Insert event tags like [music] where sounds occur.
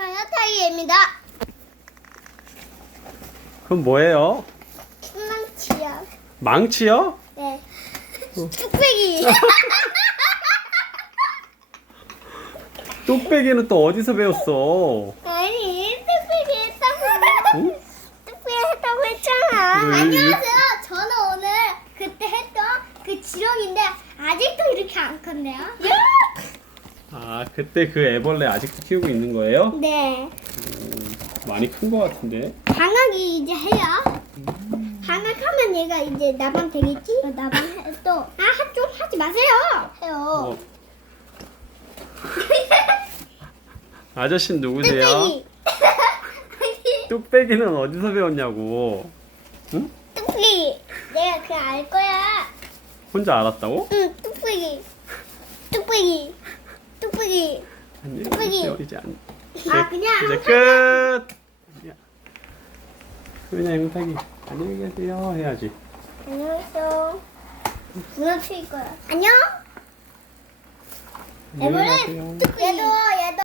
저는 타이입니다. 그럼 뭐예요? 희망치요. 망치요? 네. 뚝배기. [laughs] 뚝배기는 또 어디서 배웠어? 아니, 뚝배기 했다고. 응? 뚝배기 했다고 했잖아. 음. 안녕하세요. 저는 오늘 그때 했던 그 지렁인데 아직도 이렇게 안 컸네요. 아 그때 그 애벌레 아직도 키우고 있는 거예요? 네. 많이 큰 거 같은데. 방학이 이제 해요. 방학하면 얘가 이제 나방 되겠지? 나방 또. 아, 좀 하지 마세요. 해요. 어. [laughs] 아저씨 는 누구세요? 뚝배기. [laughs] 뚝배기는 어디서 배웠냐고? 응? 뚝배기. 내가 그거 알 거야. 혼자 알았다고? 응, 뚝배기. 뚝배기. 뚝배기. 이제 이제 안. 아, 그냥 이제 끝. 그냥 영탁이 안녕히 계세요 해야지. 안녕하세요. 무너뜨릴 거야. 안녕. 안녕히 애벌레 가세요. 얘도 얘도